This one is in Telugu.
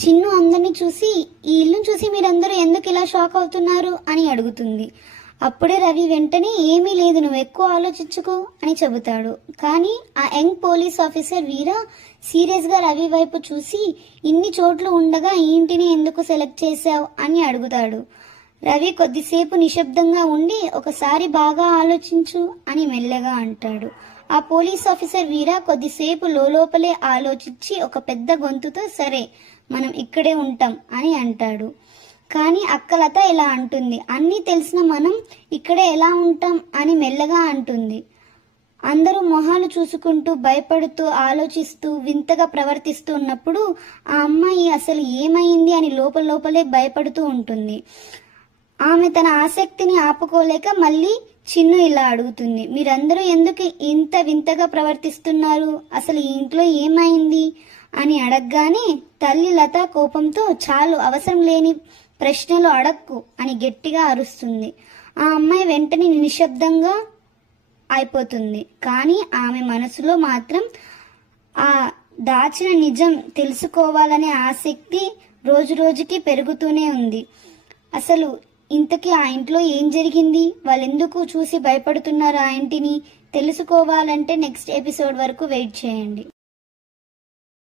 చిన్ను అందరినీ చూసి, ఈ ఇల్లును చూసి మీరందరూ ఎందుకు ఇలా షాక్ అవుతున్నారు అని అడుగుతుంది. అప్పుడే రవి వెంటనే, ఏమీ లేదు, నువ్వు ఎక్కువ ఆలోచించుకో అని చెబుతాడు. కానీ ఆ యంగ్ పోలీస్ ఆఫీసర్ వీర సీరియస్గా రవి వైపు చూసి, ఇన్ని చోట్లు ఉండగా ఈ ఇంటిని ఎందుకు సెలెక్ట్ చేశావు అని అడుగుతాడు. రవి కొద్దిసేపు నిశ్శబ్దంగా ఉండి, ఒకసారి బాగా ఆలోచించు అని మెల్లగా అంటాడు. ఆ పోలీస్ ఆఫీసర్ వీర కొద్దిసేపు లోపలే ఆలోచించి ఒక పెద్ద గొంతుతో, సరే మనం ఇక్కడే ఉంటాం అని అంటాడు. కానీ అక్కలత ఇలా అంటుంది, అన్నీ తెలిసిన మనం ఇక్కడే ఎలా ఉంటాం అని మెల్లగా అంటుంది. అందరూ మొహాలు చూసుకుంటూ భయపడుతూ ఆలోచిస్తూ వింతగా ప్రవర్తిస్తూ ఉన్నప్పుడు ఆ అమ్మాయి అసలు ఏమైంది అని లోపలే భయపడుతూ ఉంటుంది. ఆమె తన ఆసక్తిని ఆపుకోలేక మళ్ళీ చిన్ను ఇలా అడుగుతుంది, మీరందరూ ఎందుకు ఇంత వింతగా ప్రవర్తిస్తున్నారు, అసలు ఈ ఇంట్లో ఏమైంది అని అడగగానే తల్లి లత కోపంతో, చాలు, అవసరం లేని ప్రశ్నలు అడక్కు అని గట్టిగా అరుస్తుంది. ఆ అమ్మాయి వెంటనే నిశ్శబ్దంగా అయిపోతుంది. కానీ ఆమె మనసులో మాత్రం ఆ దాచిన నిజం తెలుసుకోవాలనే ఆసక్తి రోజుకి పెరుగుతూనే ఉంది. అసలు ఇంతకీ ఆ ఇంట్లో ఏం జరిగింది, వాళ్ళెందుకు చూసి భయపడుతున్నారు ఆ ఇంటిని తెలుసుకోవాలంటే నెక్స్ట్ ఎపిసోడ్ వరకు వెయిట్ చేయండి.